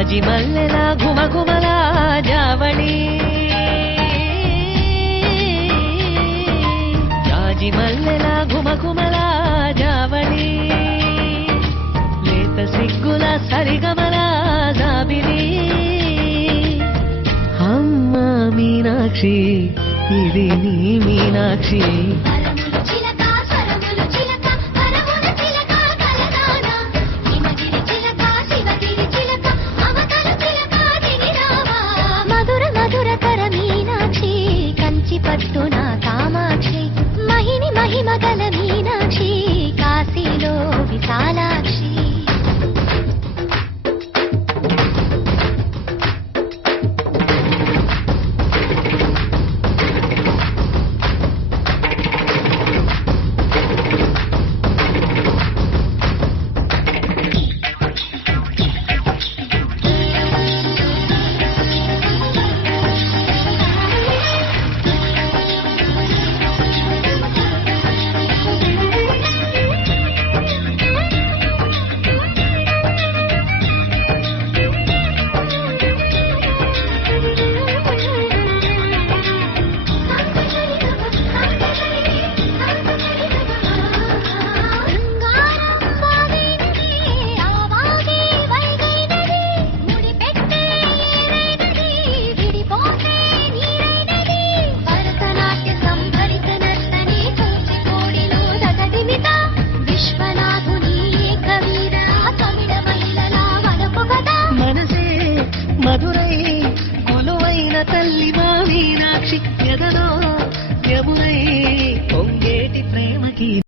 జాజి మల్లెల ఘుమఘుమల జావళి జాజి మల్లెల ఘుమఘుమల జావళి లేత సిగ్గుల సరిగమల జాబిలి అమ్మ మీనాక్షి ఇది నీ మీనాక్షి పట్టున కామాక్షి మహిని మహిమగల మీనాక్షి కాశీలో విశాలాక్షి మధురై కొలువైన తల్లి మా మీనాక్షి ఎదలో యమునై పొంగేటి ప్రేమకి